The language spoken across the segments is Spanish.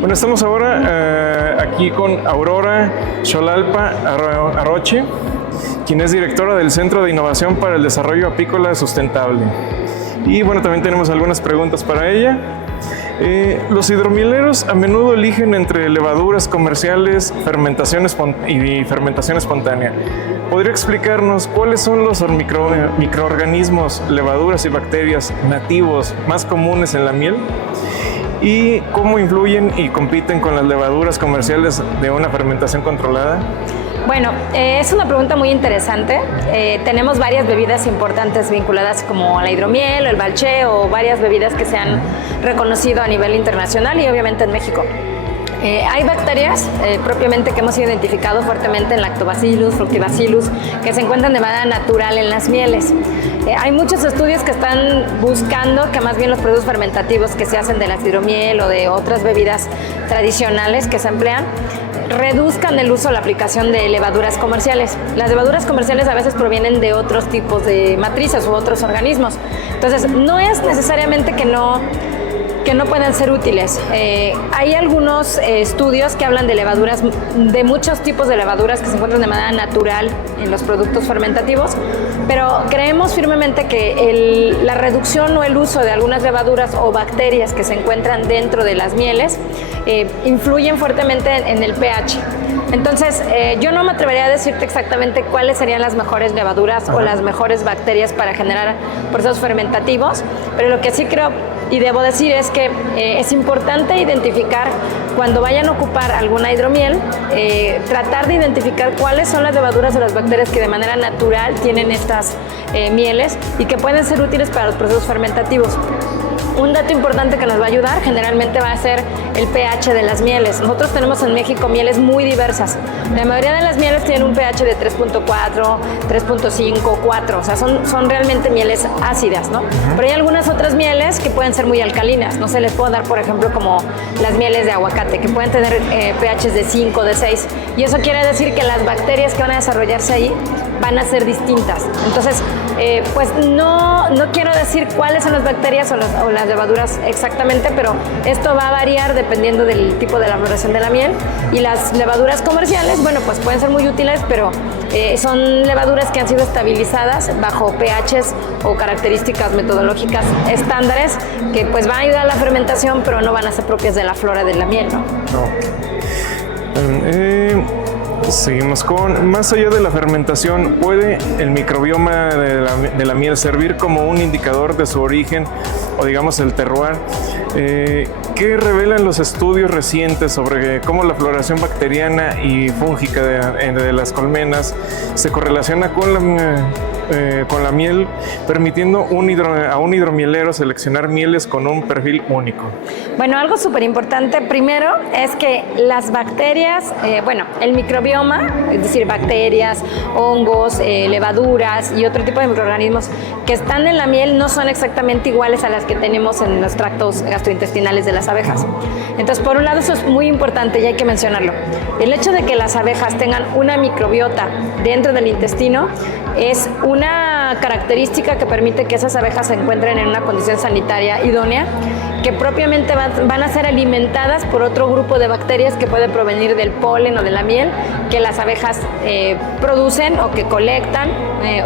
Bueno, estamos ahora aquí con Aurora Xolalpa Arroche, quien es directora del Centro de Innovación para el Desarrollo Apícola Sustentable. Y bueno, también tenemos algunas preguntas para ella. Los hidromieleros a menudo eligen entre levaduras comerciales y fermentación espontánea. ¿Podría explicarnos cuáles son los microorganismos, levaduras y bacterias nativos más comunes en la miel? ¿Y cómo influyen y compiten con las levaduras comerciales de una fermentación controlada? Bueno, es una pregunta muy interesante. Tenemos varias bebidas importantes vinculadas como la hidromiel, el balché o varias bebidas que se han reconocido a nivel internacional y obviamente en México. Hay bacterias propiamente que hemos identificado fuertemente en Lactobacillus, Fructibacillus, que se encuentran de manera natural en las mieles. Hay muchos estudios que están buscando que más bien los productos fermentativos que se hacen de la hidromiel o de otras bebidas tradicionales que se emplean reduzcan el uso o la aplicación de levaduras comerciales. Las levaduras comerciales a veces provienen de otros tipos de matrices u otros organismos. Entonces, no es necesariamente que no puedan ser útiles. Hay algunos estudios que hablan de levaduras, de muchos tipos de levaduras que se encuentran de manera natural en los productos fermentativos, pero creemos firmemente que la reducción o el uso de algunas levaduras o bacterias que se encuentran dentro de las mieles influyen fuertemente en el pH. Entonces, yo no me atrevería a decirte exactamente cuáles serían las mejores levaduras o las mejores bacterias para generar procesos fermentativos, pero lo que sí creo y debo decir es que es importante identificar cuando vayan a ocupar alguna hidromiel, tratar de identificar cuáles son las levaduras o las bacterias que de manera natural tienen estas mieles y que pueden ser útiles para los procesos fermentativos. Un dato importante que nos va a ayudar generalmente va a ser el pH de las mieles. Nosotros tenemos en México mieles muy diversas. La mayoría de las mieles tienen un pH de 3.4, 3.5, 4, o sea, son realmente mieles ácidas, ¿no? Pero hay algunas otras mieles que pueden ser muy alcalinas. No se les puede dar, por ejemplo, como las mieles de aguacate, que pueden tener pHs de 5, de 6. Y eso quiere decir que las bacterias que van a desarrollarse ahí van a ser distintas. Entonces, pues no quiero decir cuáles son las bacterias o las levaduras exactamente, pero esto va a variar dependiendo del tipo de elaboración de la miel. Y las levaduras comerciales, bueno, pues pueden ser muy útiles, pero son levaduras que han sido estabilizadas bajo pHs o características metodológicas estándares que pues van a ayudar a la fermentación, pero no van a ser propias de la flora de la miel, ¿no? Seguimos con, más allá de la fermentación, ¿puede el microbioma de la miel servir como un indicador de su origen o digamos el terroir? ¿Qué revelan los estudios recientes sobre cómo la floración bacteriana y fúngica de las colmenas se correlaciona con la miel, permitiendo a un hidromielero seleccionar mieles con un perfil único? Bueno, algo súper importante primero es que las bacterias, el microbioma, es decir, bacterias, hongos, levaduras y otro tipo de microorganismos que están en la miel no son exactamente iguales a las que tenemos en los tractos gastrointestinales de las abejas. Entonces, por un lado, eso es muy importante y hay que mencionarlo. El hecho de que las abejas tengan una microbiota dentro del intestino es una característica que permite que esas abejas se encuentren en una condición sanitaria idónea, que propiamente van a ser alimentadas por otro grupo de bacterias que puede provenir del polen o de la miel que las abejas producen o que colectan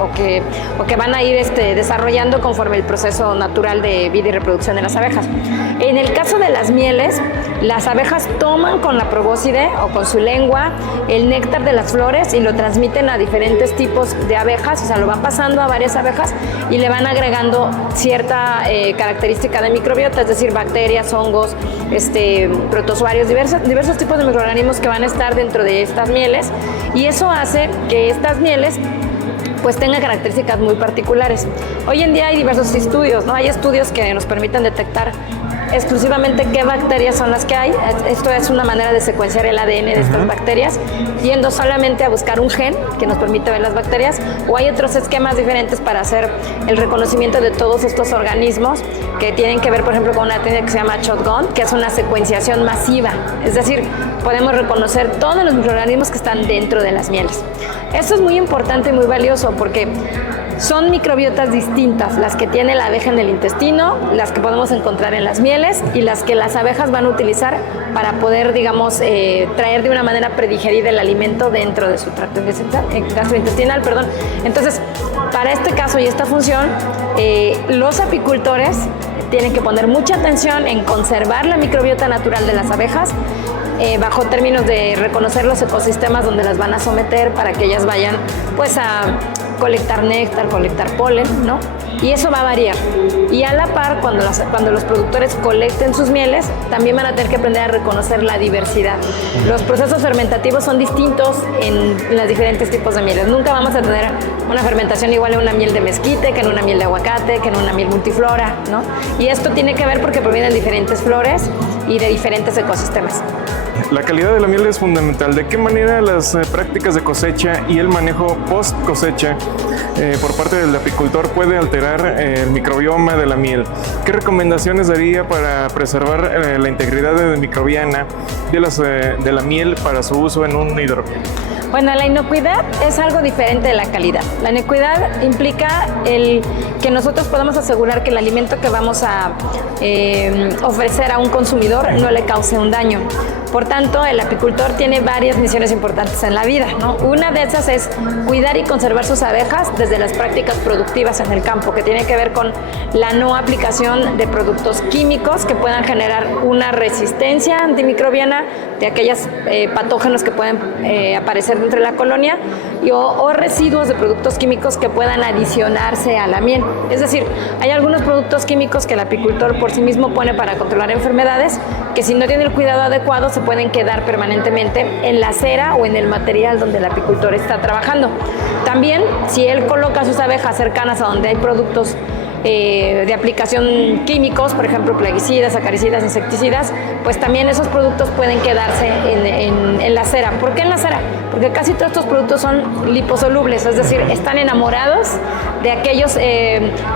o que van a ir desarrollando conforme el proceso natural de vida y reproducción de las abejas. En el caso de las mieles, las abejas toman con la probóscide o con su lengua el néctar de las flores y lo transmiten a diferentes tipos de abejas, o sea, lo van pasando a varias abejas y le van agregando cierta característica de microbiota, es decir, bacterias, hongos, protozoarios, diversos tipos de microorganismos que van a estar dentro de estas mieles, y eso hace que estas mieles pues tengan características muy particulares. Hoy en día hay diversos estudios, ¿no? Hay estudios que nos permiten detectar exclusivamente qué bacterias son las que hay. Esto es una manera de secuenciar el ADN de estas bacterias, yendo solamente a buscar un gen que nos permite ver las bacterias, o hay otros esquemas diferentes para hacer el reconocimiento de todos estos organismos que tienen que ver, por ejemplo, con una técnica que se llama shotgun, que es una secuenciación masiva. Es decir, podemos reconocer todos los microorganismos que están dentro de las mieles. Esto es muy importante y muy valioso porque son microbiotas distintas, las que tiene la abeja en el intestino, las que podemos encontrar en las mieles y las que las abejas van a utilizar para poder, digamos, traer de una manera predigerida el alimento dentro de su tracto gastrointestinal. Entonces, para este caso y esta función, los apicultores tienen que poner mucha atención en conservar la microbiota natural de las abejas, bajo términos de reconocer los ecosistemas donde las van a someter para que ellas vayan pues a colectar néctar, colectar polen, ¿no? Y eso va a variar. Y a la par, cuando los productores colecten sus mieles, también van a tener que aprender a reconocer la diversidad. Los procesos fermentativos son distintos en los diferentes tipos de mieles. Nunca vamos a tener una fermentación igual en una miel de mezquite, que en una miel de aguacate, que en una miel multiflora, ¿no? Y esto tiene que ver porque provienen de diferentes flores y de diferentes ecosistemas. La calidad de la miel es fundamental. ¿De qué manera las prácticas de cosecha y el manejo post cosecha por parte del apicultor puede alterar el microbioma de la miel? ¿Qué recomendaciones daría para preservar la integridad microbiana de la miel para su uso en un hidromiel? Bueno, la inocuidad es algo diferente de la calidad. La inocuidad implica que nosotros podamos asegurar que el alimento que vamos a ofrecer a un consumidor no le cause un daño. Por tanto, el apicultor tiene varias misiones importantes en la vida, ¿no? Una de esas es cuidar y conservar sus abejas desde las prácticas productivas en el campo, que tiene que ver con la no aplicación de productos químicos que puedan generar una resistencia antimicrobiana de aquellos patógenos que pueden aparecer dentro de la colonia o residuos de productos químicos que puedan adicionarse a la miel. Es decir, hay algunos productos químicos que el apicultor por sí mismo pone para controlar enfermedades que si no tiene el cuidado adecuado se pueden quedar permanentemente en la cera o en el material donde el apicultor está trabajando. También, si él coloca sus abejas cercanas a donde hay productos de aplicación químicos, por ejemplo plaguicidas, acaricidas, insecticidas, pues también esos productos pueden quedarse en la cera. ¿Por qué en la cera? Porque casi todos estos productos son liposolubles, es decir, están enamorados de aquellos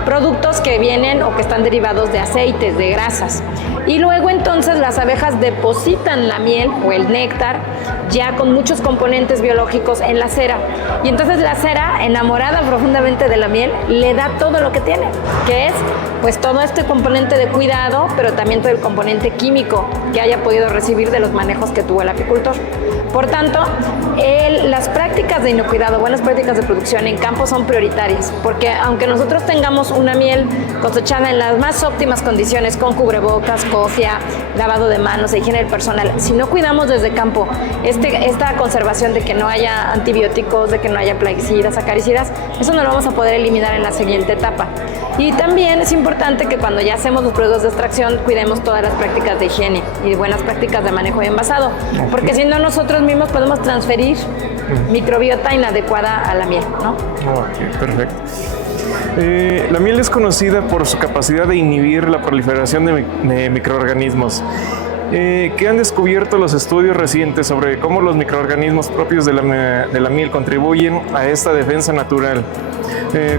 productos que vienen o que están derivados de aceites, de grasas. Y luego entonces las abejas depositan la miel o el néctar ya con muchos componentes biológicos en la cera. Y entonces la cera, enamorada profundamente de la miel, le da todo lo que tiene, que es pues todo este componente de cuidado, pero también todo el componente químico que haya podido recibir de los manejos que tuvo el apicultor. Por tanto, las prácticas de inocuidad o buenas prácticas de producción en campo son prioritarias, porque aunque nosotros tengamos una miel cosechada en las más óptimas condiciones, con cubrebocas, cofia, lavado de manos, higiene del personal, si no cuidamos desde campo esta conservación de que no haya antibióticos, de que no haya plaguicidas, acaricidas, eso no lo vamos a poder eliminar en la siguiente etapa. Y también es importante que cuando ya hacemos los productos de extracción cuidemos todas las prácticas de higiene y buenas prácticas de manejo y envasado, porque si no nosotros mismos podemos transferir microbiota inadecuada a la miel, ¿no? Ok, perfecto. La miel es conocida por su capacidad de inhibir la proliferación de microorganismos. ¿Qué han descubierto los estudios recientes sobre cómo los microorganismos propios de la miel contribuyen a esta defensa natural?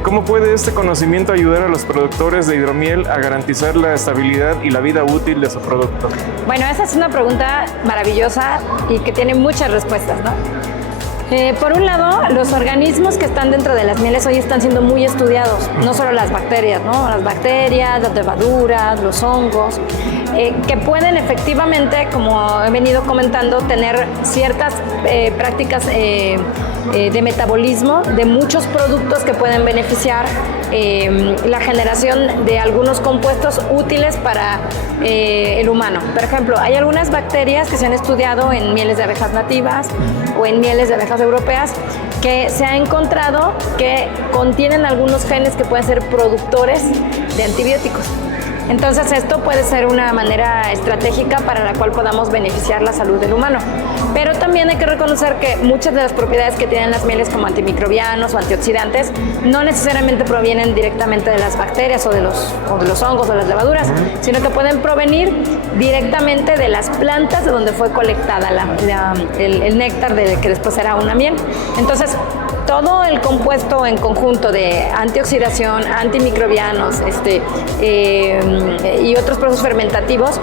¿Cómo puede este conocimiento ayudar a los productores de hidromiel a garantizar la estabilidad y la vida útil de su producto? Bueno, esa es una pregunta maravillosa y que tiene muchas respuestas, ¿no? Por un lado, los organismos que están dentro de las mieles hoy están siendo muy estudiados, no solo las bacterias, ¿no? Las bacterias, las levaduras, los hongos, que pueden efectivamente, como he venido comentando, tener ciertas prácticas de metabolismo de muchos productos que pueden beneficiar la generación de algunos compuestos útiles para el humano. Por ejemplo, hay algunas bacterias que se han estudiado en mieles de abejas nativas o en mieles de abejas europeas que se ha encontrado que contienen algunos genes que pueden ser productores de antibióticos. Entonces esto puede ser una manera estratégica para la cual podamos beneficiar la salud del humano. Pero también hay que reconocer que muchas de las propiedades que tienen las mieles como antimicrobianos o antioxidantes no necesariamente provienen directamente de las bacterias o de los hongos o las levaduras, sino que pueden provenir directamente de las plantas de donde fue colectada el néctar que después será una miel. Entonces, todo el compuesto en conjunto de antioxidación, antimicrobianos y otros procesos fermentativos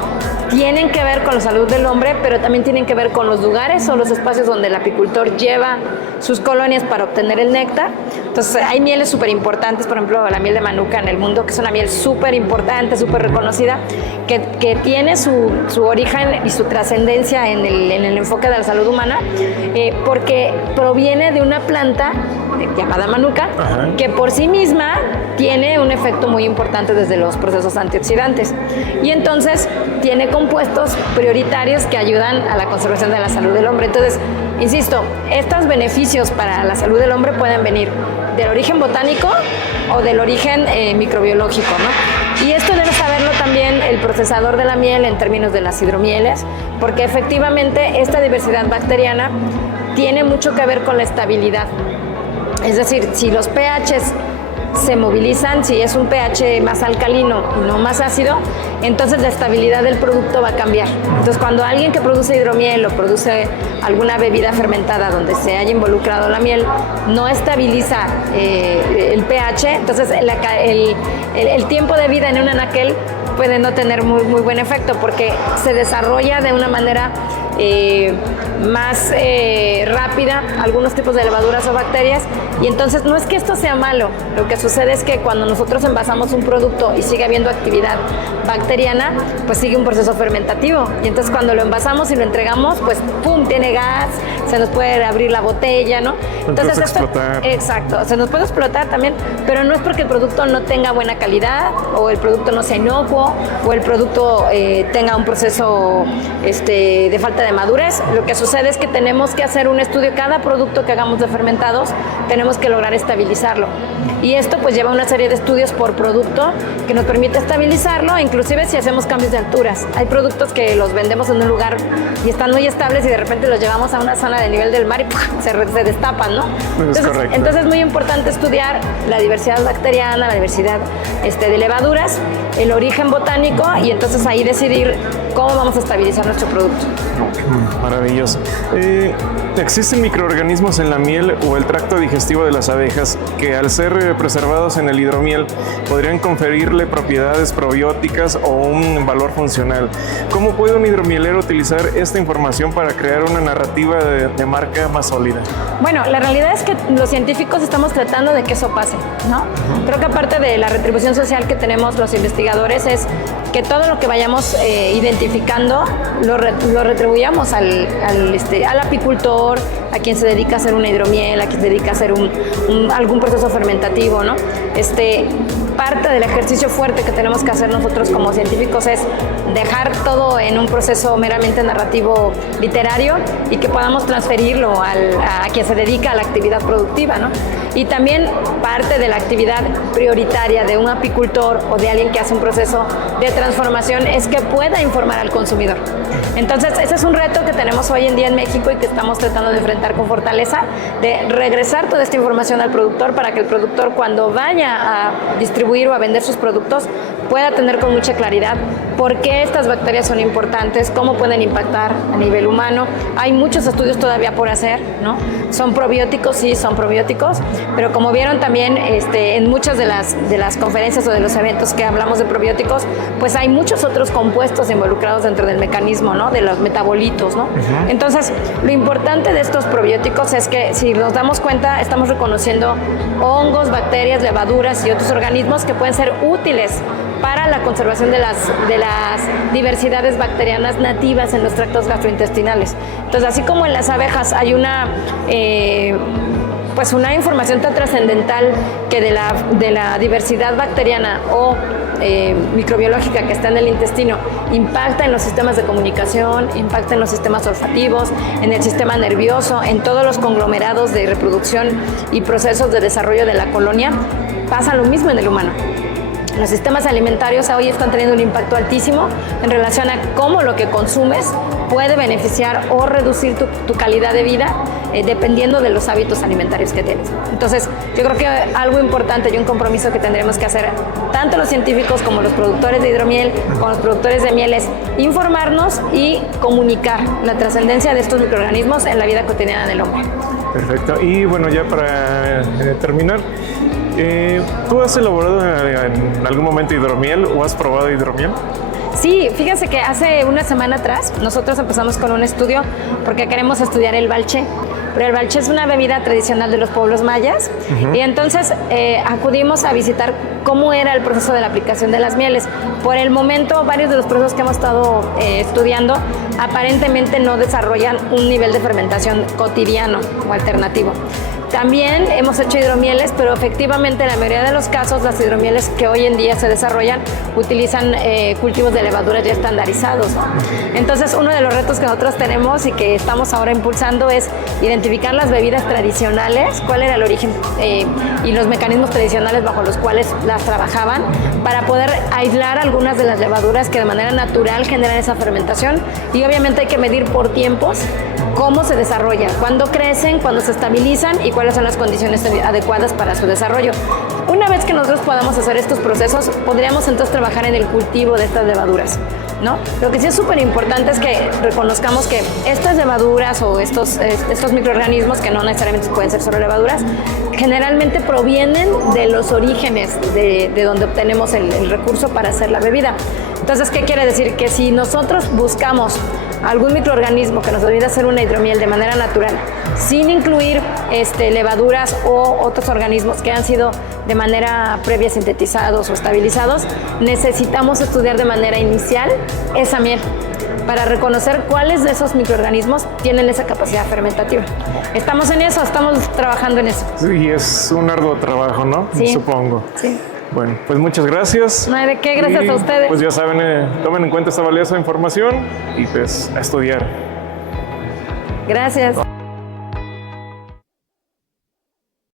tienen que ver con la salud del hombre, pero también tienen que ver con los lugares o los espacios donde el apicultor lleva sus colonias para obtener el néctar. Entonces hay mieles súper importantes, por ejemplo la miel de Manuka en el mundo, que es una miel súper importante, súper reconocida, que tiene su origen y su trascendencia en el enfoque de la salud humana, porque proviene de una planta llamada Manuka, que por sí misma tiene un efecto muy importante desde los procesos antioxidantes. Y entonces tiene compuestos prioritarios que ayudan a la conservación de la salud del hombre. Entonces, insisto, estos beneficios para la salud del hombre pueden venir del origen botánico o del origen microbiológico, ¿no? Y esto debe saberlo también el procesador de la miel en términos de las hidromieles, porque efectivamente esta diversidad bacteriana tiene mucho que ver con la estabilidad. Es decir, si los pHs se movilizan, si es un pH más alcalino y no más ácido, entonces la estabilidad del producto va a cambiar. Entonces, cuando alguien que produce hidromiel o produce alguna bebida fermentada donde se haya involucrado la miel no estabiliza el pH, entonces el tiempo de vida en un anaquel puede no tener muy buen efecto, porque se desarrolla de una manera más rápida algunos tipos de levaduras o bacterias, y entonces no es que esto sea malo, lo que sucede es que cuando nosotros envasamos un producto y sigue habiendo actividad bacteriana, pues sigue un proceso fermentativo, y entonces cuando lo envasamos y lo entregamos, pues ¡pum!, tiene gas, se nos puede abrir la botella, ¿no? Entonces explotar. Exacto, se nos puede explotar también, pero no es porque el producto no tenga buena calidad, o el producto no sea inocuo, o el producto tenga un proceso de falta de madurez. Lo que sucede es que tenemos que hacer un estudio, cada producto que hagamos de fermentados, tenemos que lograr estabilizarlo. Y esto pues lleva una serie de estudios por producto que nos permite estabilizarlo, inclusive si hacemos cambios de alturas. Hay productos que los vendemos en un lugar y están muy estables y de repente los llevamos a una zona de nivel del mar y ¡puf!, se destapan, ¿no? Entonces es muy importante estudiar la diversidad bacteriana, la diversidad de levaduras, el origen botánico, y entonces ahí decidir cómo vamos a estabilizar nuestro producto. Maravilloso. ¿Existen microorganismos en la miel o el tracto digestivo de las abejas que, al ser preservados en el hidromiel, podrían conferirle propiedades probióticas o un valor funcional? ¿Cómo puede un hidromielero utilizar esta información para crear una narrativa de marca más sólida? Bueno, la realidad es que los científicos estamos tratando de que eso pase, ¿no? Creo que aparte de la retribución social que tenemos los investigadores, es que todo lo que vayamos identificando lo retribuyamos al apicultor, a quien se dedica a hacer una hidromiel, a quien se dedica a hacer algún proceso fermentativo, ¿no? Parte del ejercicio fuerte que tenemos que hacer nosotros como científicos es dejar todo en un proceso meramente narrativo literario y que podamos transferirlo a quien se dedica a la actividad productiva, ¿no? Y también parte de la actividad prioritaria de un apicultor o de alguien que hace un proceso de transformación es que pueda informar al consumidor. Entonces, ese es un reto que tenemos hoy en día en México y que estamos tratando de enfrentar con fortaleza, de regresar toda esta información al productor para que el productor, cuando vaya a distribuir o a vender sus productos, pueda tener con mucha claridad por qué estas bacterias son importantes, cómo pueden impactar a nivel humano. Hay muchos estudios todavía por hacer, ¿no? ¿Son probióticos? Sí, son probióticos, pero como vieron también en muchas de las conferencias o de los eventos que hablamos de probióticos, pues hay muchos otros compuestos involucrados dentro del mecanismo, ¿no?, de los metabolitos, ¿no? Entonces, lo importante de estos probióticos es que, si nos damos cuenta, estamos reconociendo hongos, bacterias, levaduras y otros organismos que pueden ser útiles para la conservación de las diversidades bacterianas nativas en los tractos gastrointestinales. Entonces, así como en las abejas hay una información tan trascendental que de la diversidad bacteriana o microbiológica que está en el intestino impacta en los sistemas de comunicación, impacta en los sistemas olfativos, en el sistema nervioso, en todos los conglomerados de reproducción y procesos de desarrollo de la colonia, pasa lo mismo en el humano. Los sistemas alimentarios hoy están teniendo un impacto altísimo en relación a cómo lo que consumes puede beneficiar o reducir tu calidad de vida dependiendo de los hábitos alimentarios que tienes. Entonces, yo creo que algo importante y un compromiso que tendremos que hacer tanto los científicos como los productores de hidromiel, como los productores de miel, es informarnos y comunicar la trascendencia de estos microorganismos en la vida cotidiana del hombre. Perfecto. Y bueno, ya para terminar, ¿tú has elaborado en algún momento hidromiel o has probado hidromiel? Sí, fíjense que hace una semana atrás nosotros empezamos con un estudio porque queremos estudiar el balché. Pero el balché es una bebida tradicional de los pueblos mayas y entonces acudimos a visitar cómo era el proceso de la aplicación de las mieles. Por el momento, varios de los procesos que hemos estado estudiando aparentemente no desarrollan un nivel de fermentación cotidiano o alternativo. También hemos hecho hidromieles, pero efectivamente en la mayoría de los casos las hidromieles que hoy en día se desarrollan utilizan cultivos de levaduras ya estandarizados, ¿no? Entonces uno de los retos que nosotros tenemos y que estamos ahora impulsando es identificar las bebidas tradicionales, cuál era el origen y los mecanismos tradicionales bajo los cuales las trabajaban para poder aislar algunas de las levaduras que de manera natural generan esa fermentación y obviamente hay que medir por tiempos cómo se desarrollan, cuándo crecen, cuándo se estabilizan y cuáles son las condiciones adecuadas para su desarrollo. Una vez que nosotros podamos hacer estos procesos, podríamos entonces trabajar en el cultivo de estas levaduras, ¿no? Lo que sí es súper importante es que reconozcamos que estas levaduras o estos microorganismos, que no necesariamente pueden ser solo levaduras, generalmente provienen de los orígenes de donde obtenemos el recurso para hacer la bebida. Entonces, ¿qué quiere decir? Que si nosotros buscamos algún microorganismo que nos ayude a hacer una hidromiel de manera natural, sin incluir levaduras o otros organismos que han sido de manera previa sintetizados o estabilizados, necesitamos estudiar de manera inicial esa miel para reconocer cuáles de esos microorganismos tienen esa capacidad fermentativa. Estamos en eso, estamos trabajando en eso. Sí, es un arduo trabajo, ¿no? Sí. Supongo. Sí. Bueno, pues muchas gracias. No hay de qué, gracias y, a ustedes. Pues ya saben, tomen en cuenta esta valiosa información y pues a estudiar. Gracias.